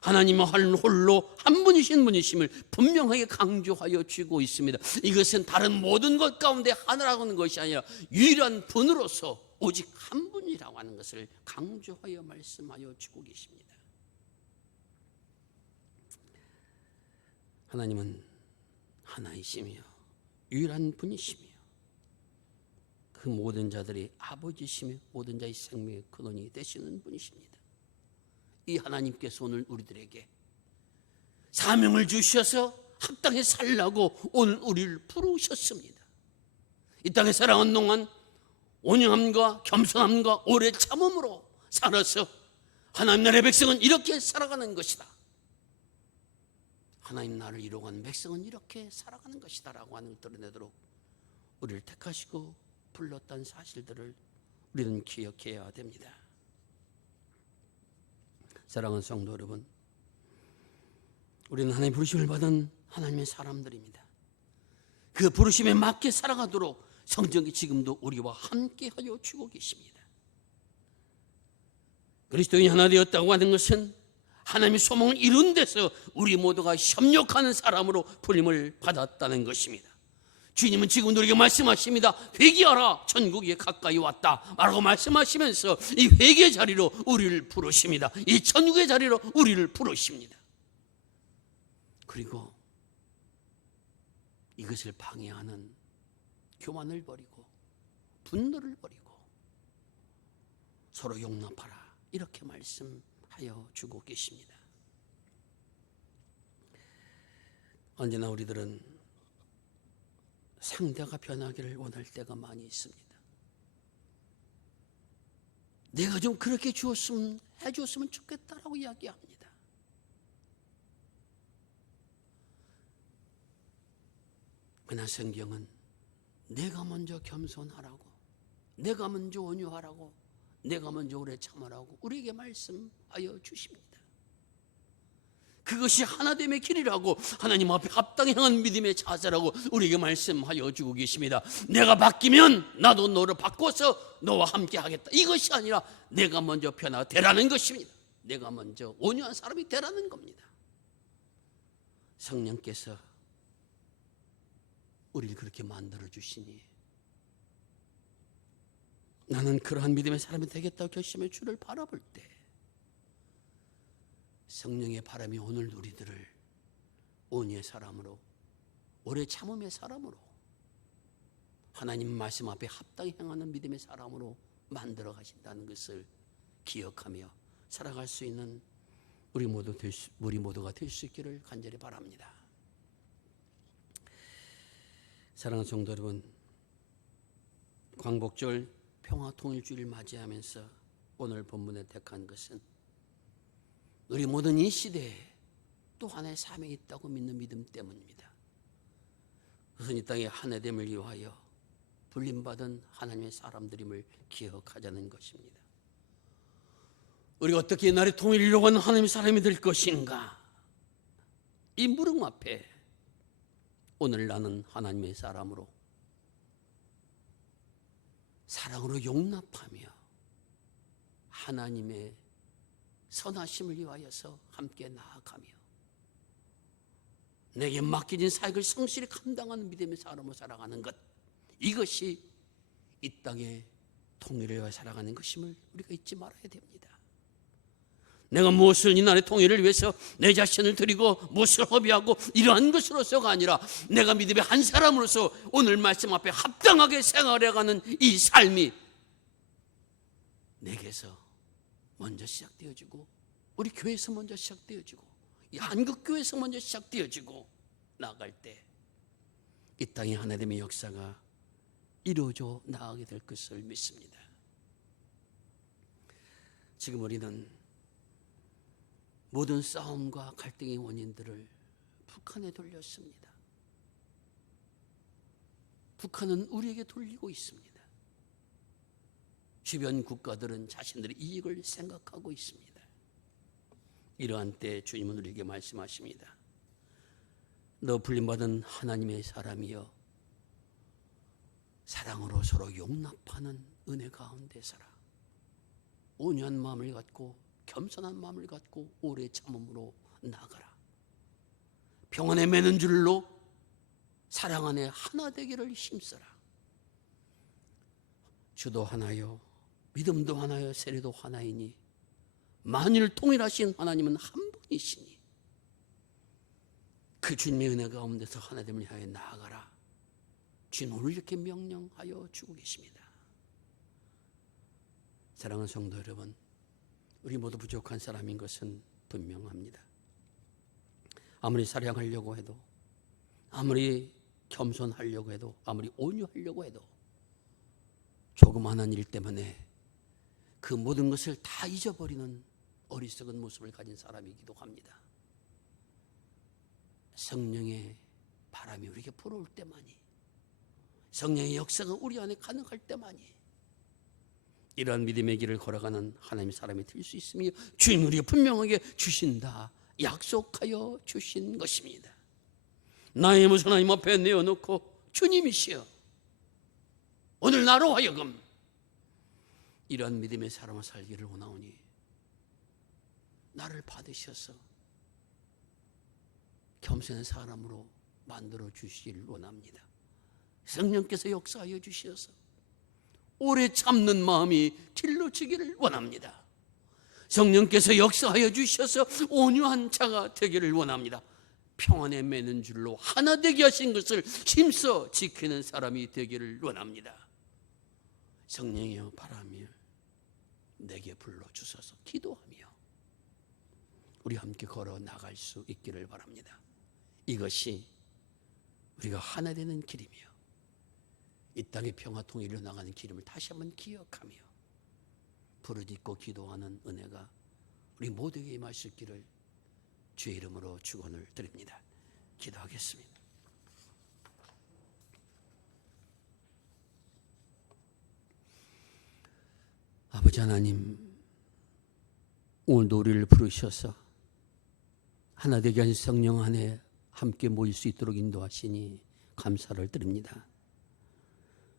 하나님은 홀로 한 분이신 분이심을 분명하게 강조하여 주고 있습니다. 이것은 다른 모든 것 가운데 하나라고 하는 것이 아니라 유일한 분으로서 오직 한 분이라고 하는 것을 강조하여 말씀하여 주고 계십니다. 하나님은 하나이시며 유일한 분이시며 그 모든 자들의 아버지시며 모든 자의 생명의 근원이 되시는 분이십니다. 이 하나님께서 오늘 우리들에게 사명을 주셔서 합당히 살라고 오늘 우리를 부르셨습니다. 이 땅에 살아온 동안 온유함과 겸손함과 오래 참음으로 살아서 하나님 나라의 백성은 이렇게 살아가는 것이다. 하나님 나라를 이루어가는 백성은 이렇게 살아가는 것이다 라고 하는 걸 드러내도록 우리를 택하시고 불렀다는 사실들을 우리는 기억해야 됩니다. 사랑하는 성도 여러분, 우리는 하나님의 부르심을 받은 하나님의 사람들입니다. 그 부르심에 맞게 살아가도록 성령이 지금도 우리와 함께하여 주고 계십니다. 그리스도인이 하나 되었다고 하는 것은 하나님의 소망을 이룬 데서 우리 모두가 협력하는 사람으로 부름을 받았다는 것입니다. 주님은 지금도 우리에게 말씀하십니다. 회개하라, 천국이 가까이 왔다 라고 말씀하시면서 이 회개의 자리로 우리를 부르십니다. 이 천국의 자리로 우리를 부르십니다. 그리고 이것을 방해하는 교만을 버리고 분노를 버리고 서로 용납하라, 이렇게 말씀하여 주고 계십니다. 언제나 우리들은 상대가 변하기를 원할 때가 많이 있습니다. 내가 좀 그렇게 해주었으면 좋겠다라고 이야기합니다. 그러나 성경은 내가 먼저 겸손하라고, 내가 먼저 온유하라고, 내가 먼저 오래 참으라고 우리에게 말씀하여 주십니다. 그것이 하나됨의 길이라고, 하나님 앞에 합당히 향한 믿음의 자세라고 우리에게 말씀하여 주고 계십니다. 내가 바뀌면 나도 너를 바꿔서 너와 함께 하겠다, 이것이 아니라 내가 먼저 변화되라는 것입니다. 내가 먼저 온유한 사람이 되라는 겁니다. 성령께서 우리를 그렇게 만들어 주시니 나는 그러한 믿음의 사람이 되겠다고 결심해 주를 바라볼 때 성령의 바람이 오늘 우리들을 온유의 사람으로, 오래 참음의 사람으로, 하나님 말씀 앞에 합당히 행하는 믿음의 사람으로 만들어 가신다는 것을 기억하며 살아갈 수 있는 우리 모두가 될 수 있기를 간절히 바랍니다. 사랑하는 성도 여러분, 광복절 평화통일주의를 맞이하면서 오늘 본문에 택한 것은 우리 모든 이 시대에 또 하나의 사명이 있다고 믿는 믿음 때문입니다. 그것은 이 땅의 하나됨을 위하여 불림받은 하나님의 사람들임을 기억하자는 것입니다. 우리가 어떻게 나라의 통일을 이루어가는 하나님의 사람이 될 것인가, 이 물음 앞에 오늘 나는 하나님의 사람으로 사랑으로 용납하며 하나님의 선하심을 위하여서 함께 나아가며 내게 맡겨진 사역을 성실히 감당하는 믿음의 사람으로 살아가는 것, 이것이 이 땅의 통일을 위하여 살아가는 것임을 우리가 잊지 말아야 됩니다. 내가 무엇을 이 나라의 통일을 위해서 내 자신을 드리고 무엇을 허비하고 이러한 것으로서가 아니라 내가 믿음의 한 사람으로서 오늘 말씀 앞에 합당하게 생활해가는 이 삶이 내게서 먼저 시작되어지고 우리 교회에서 먼저 시작되어지고 이 한국교회에서 먼저 시작되어지고 나아갈 때 이 땅의 하나님의 역사가 이루어져 나가게 될 것을 믿습니다. 지금 우리는 모든 싸움과 갈등의 원인들을 북한에 돌렸습니다. 북한은 우리에게 돌리고 있습니다. 주변 국가들은 자신들의 이익을 생각하고 있습니다. 이러한 때 주님은 우리에게 말씀하십니다. 너 불림받은 하나님의 사람이여, 사랑으로 서로 용납하는 은혜 가운데 살아. 온유한 마음을 갖고 겸손한 마음을 갖고 오래 참음으로 나아가라. 평안에 매는 줄로 사랑 안에 하나 되기를 힘써라. 주도 하나요, 믿음도 하나요, 세례도 하나이니 만일 통일하신 하나님은 한 분이시니 그 주님의 은혜 가운데서 하나됨을 향해 나아가라. 주님 오늘 이렇게 명령하여 주고 계십니다. 사랑하는 성도 여러분, 우리 모두 부족한 사람인 것은 분명합니다. 아무리 사랑하려고 해도, 아무리 겸손하려고 해도, 아무리 온유하려고 해도 조그마한 일 때문에 그 모든 것을 다 잊어버리는 어리석은 모습을 가진 사람이기도 합니다. 성령의 바람이 우리에게 불어올 때만이, 성령의 역사가 우리 안에 가능할 때만이 이러한 믿음의 길을 걸어가는 하나님의 사람이 될 수 있으며 주님 우리가 분명하게 주신다, 약속하여 주신 것입니다. 나의 모습 하나님 앞에 내어놓고 주님이시여 오늘 나로 하여금 이러한 믿음의 사람을 살기를 원하오니 나를 받으셔서 겸손한 사람으로 만들어 주시기를 원합니다. 성령께서 역사하여 주셔서 오래 참는 마음이 길러지기를 원합니다. 성령께서 역사하여 주셔서 온유한 자가 되기를 원합니다. 평안에 매는 줄로 하나 되게 하신 것을 힘써 지키는 사람이 되기를 원합니다. 성령이여 바라며 내게 불러주셔서 기도하며 우리 함께 걸어 나갈 수 있기를 바랍니다. 이것이 우리가 하나 되는 길이며 이 땅의 평화 통일로 나가는 길임을 다시 한번 기억하며 부르짖고 기도하는 은혜가 우리 모두에게 임하실 길을 주의 이름으로 축원을 드립니다. 기도하겠습니다. 아버지 하나님, 오늘도 우리를 부르셔서 하나 되게 하신 성령 안에 함께 모일 수 있도록 인도하시니 감사를 드립니다.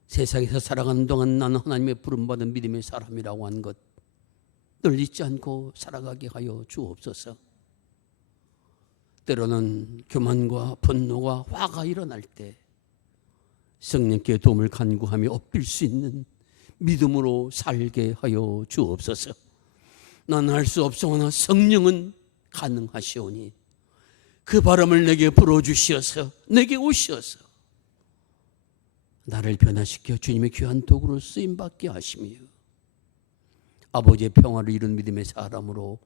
세상에서 살아가는 동안 나는 하나님의 부름받은 믿음의 사람이라고 한 것 늘 잊지 않고 살아가게 하여 주옵소서. 때로는 교만과 분노가 화가 일어날 때 성령께 도움을 간구하며 엎빌 수 있는 믿음으로 살게 하여 주옵소서. 나는 할 수 없사오나 성령은 가능하시오니 그 바람을 내게 불어주시어서 내게 오시어서 나를 변화시켜 주님의 귀한 도구로 쓰임받게 하시며 아버지의 평화를 이룬 믿음의 사람으로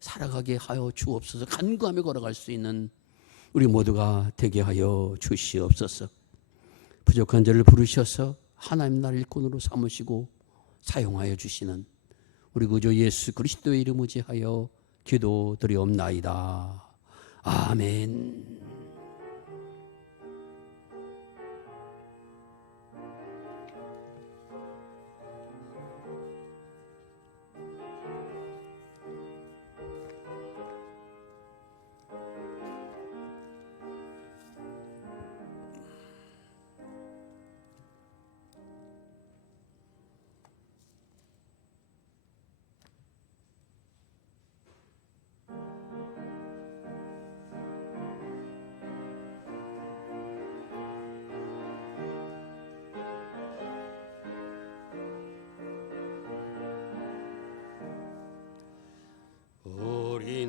살아가게 하여 주옵소서. 간구하며 걸어갈 수 있는 우리 모두가 되게 하여 주시옵소서. 부족한 자를 부르셔서 하나님 나라를 일꾼으로 삼으시고 사용하여 주시는 우리 구주 예수 그리스도의 이름 의지하여 기도드리옵나이다. 아멘.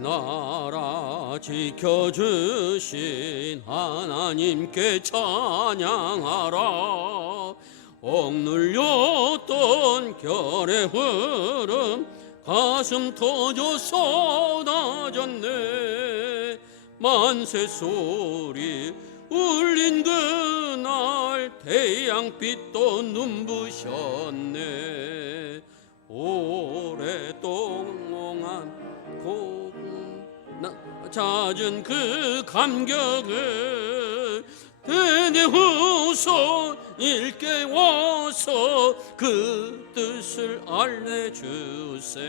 나라 지켜주신 하나님께 찬양하라. 억눌렸던 결의 흐름 가슴 터져 쏟아졌네. 만세 소리 울린 그날 태양빛도 눈부셨네. 오랫동안 잦은 그 감격을 대대후손 일깨워서 그 뜻을 알려주세.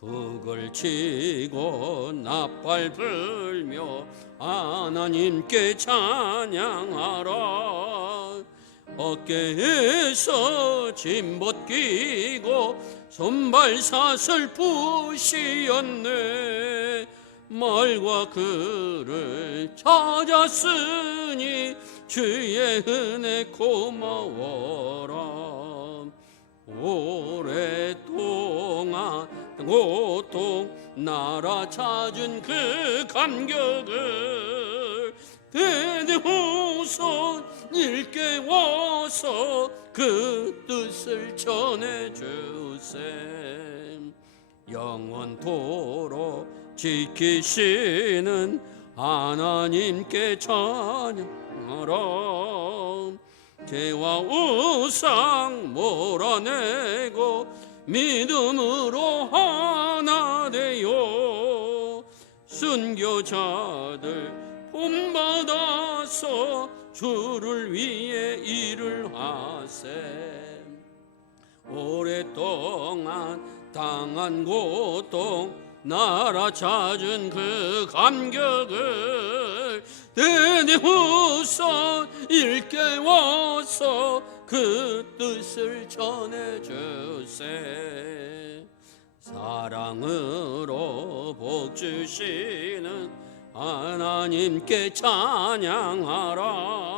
북을 치고 나팔 불며 하나님께 찬양하라. 어깨에서 짐 벗기고 손발사슬 부시었네. 말과 글을 찾았으니 주의 은혜 고마워라. 오랫동안 고통 나라 찾은 그 감격을 대대후손 일깨워서 그 뜻을 전해주세. 영원토록 지키시는 하나님께 찬양하라. 죄와 우상 몰아내고 믿음으로 하나 되어 순교자들 본받아서 주를 위해 일을 하세. 오랫동안 당한 고통 나라 찾은 그 감격을 드디어서 일깨워서 그 뜻을 전해주세. 사랑으로 복 주시는 하나님께 찬양하라.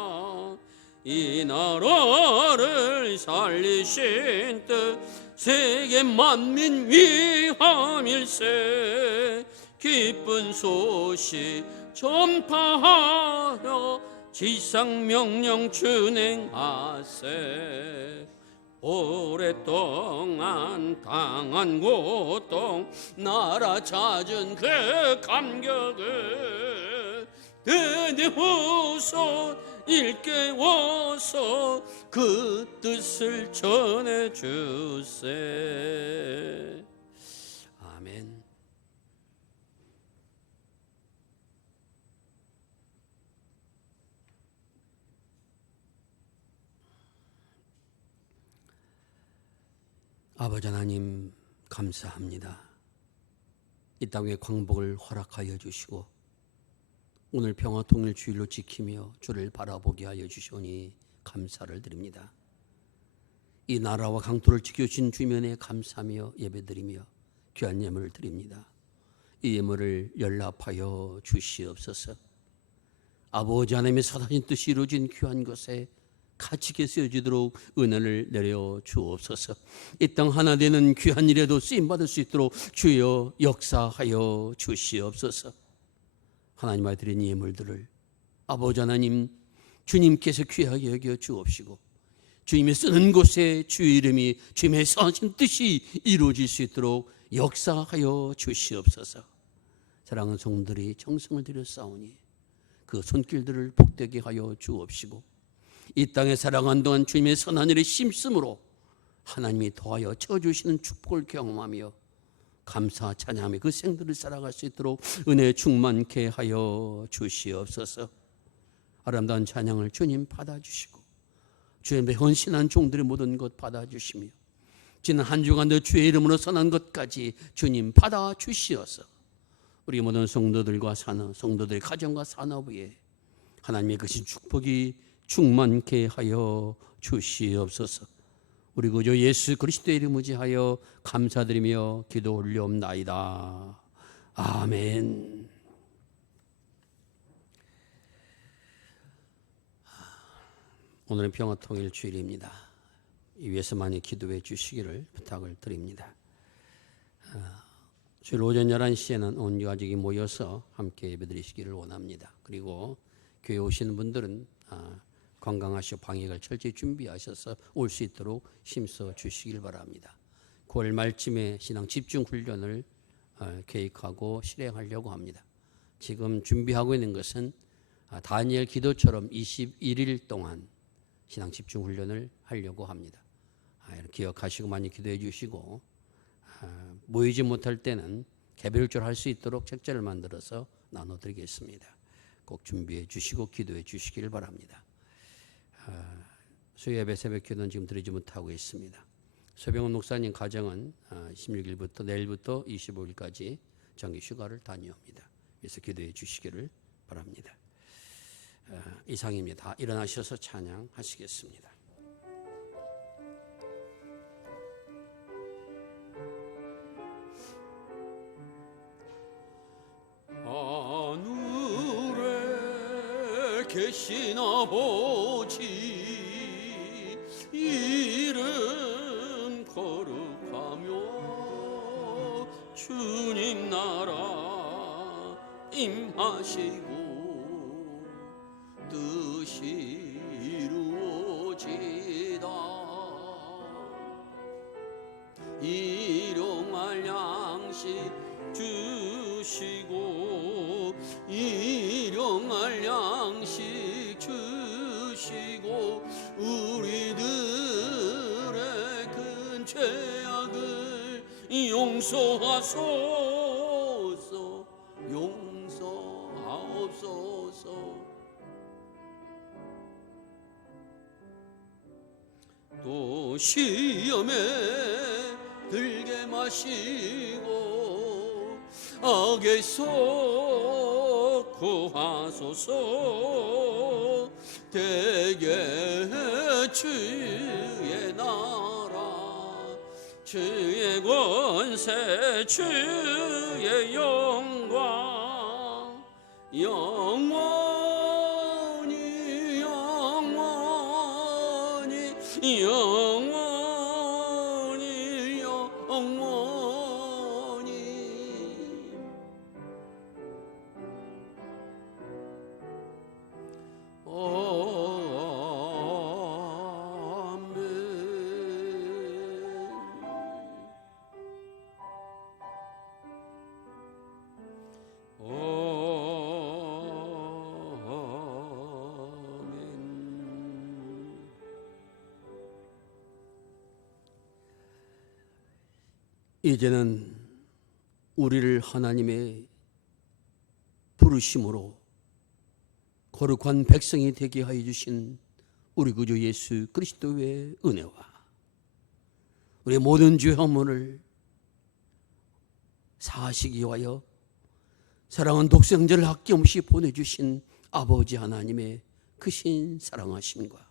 이 나라를 살리신 뜻 세계 만민 위함일세. 기쁜 소식 전파하여 지상 명령 준행하세. 오랫동안 당한 고통 나라 찾은 그 감격을 드디어서 일깨워서 그 뜻을 전해주세. 아멘. 아버지 하나님 감사합니다. 이 땅의 광복을 허락하여 주시고 오늘 평화 통일 주일로 지키며 주를 바라보게 하여 주시오니 감사를 드립니다. 이 나라와 강토를 지켜주신 주님에 감사하며 예배드리며 귀한 예물을 드립니다. 이 예물을 연락하여 주시옵소서. 아버지 하나님의 사단인 뜻이 이루어진 귀한 것에 가치게 쓰여지도록 은혜를 내려 주옵소서. 이 땅 하나 되는 귀한 일에도 쓰임받을 수 있도록 주여 역사하여 주시옵소서. 하나님의 드린 예물들을 아버지 하나님 주님께서 귀하게 여겨 주옵시고 주님의 쓰는 곳에 주의 이름이 주님의 선하신 뜻이 이루어질 수 있도록 역사하여 주시옵소서. 사랑하는 성들이 정성을 들여 싸우니 그 손길들을 복되게 하여 주옵시고 이 땅에 살아간 동안 주님의 선한 일에 심씀으로 하나님이 도하여 쳐주시는 축복을 경험하며 감사 찬양하며 그 생들을 살아갈 수 있도록 은혜 충만케 하여 주시옵소서. 아름다운 찬양을 주님 받아주시고 주님의 헌신한 종들의 모든 것 받아주시며 지난 한 주간도 주의 이름으로 선한 것까지 주님 받아주시어서 우리 모든 성도들과 성도들의 가정과 산업 위에 하나님의 그 축복이 충만케 하여 주시옵소서. 우리 구주 예수 그리스도의 이름 의지하여 감사드리며 기도 올려옵나이다. 아멘. 오늘은 평화통일 주일입니다. 이 위해서 많이 기도해 주시기를 부탁을 드립니다. 주일 오전 11시에는 온 가족이 모여서 함께 예배드리시기를 원합니다. 그리고 교회 오시는 분들은 건강하시고 방역을 철저히 준비하셔서 올 수 있도록 힘써 주시길 바랍니다. 9월 말쯤에 신앙 집중 훈련을 계획하고 실행하려고 합니다. 지금 준비하고 있는 것은 다니엘 기도처럼 21일 동안 신앙 집중 훈련을 하려고 합니다. 기억하시고 많이 기도해 주시고 모이지 못할 때는 개별적으로 할 수 있도록 책자를 만들어서 나눠드리겠습니다. 꼭 준비해 주시고 기도해 주시기를 바랍니다. 수요예배 새벽기도는 지금 드리지 못하고 있습니다. 서병훈 목사님 가정은 16일부터 내일부터 25일까지 정기 휴가를 다녀옵니다. 그래서 기도해 주시기를 바랍니다. 이상입니다. 일어나셔서 찬양하시겠습니다. 하늘에 계신 아버지 이름 거룩하며 주님 나라 임하시고 뜻이 이루어지다. 일용할 양식 주시고 일용할 양식 주시고 우리들의 큰 죄악을 용서하소서. 용서하옵소서. 또 시험에 들게 마시고 악에서 구하소서. 대개 주의 나라, 주의 권세, 주의 영광 영원히 영원히 영원히 영원히. 이제는 우리를 하나님의 부르심으로 거룩한 백성이 되게 하여 주신 우리 구주 예수 그리스도의 은혜와 우리 모든 죄 허물을 사하시기 위하여 사랑하는 독생자를 아낌없이 보내주신 아버지 하나님의 크신 사랑하심과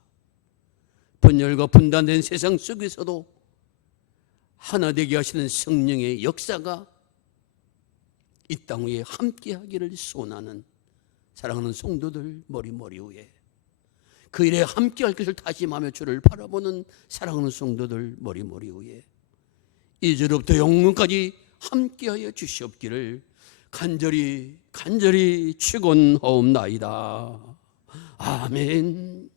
분열과 분단된 세상 속에서도 하나 되게 하시는 성령의 역사가 이 땅 위에 함께하기를 소원하는 사랑하는 성도들 머리 위에 그 일에 함께할 것을 다짐하며 주를 바라보는 사랑하는 성도들 머리 위에 이제로부터 영원까지 함께하여 주시옵기를 간절히 축원하옵나이다. 아멘.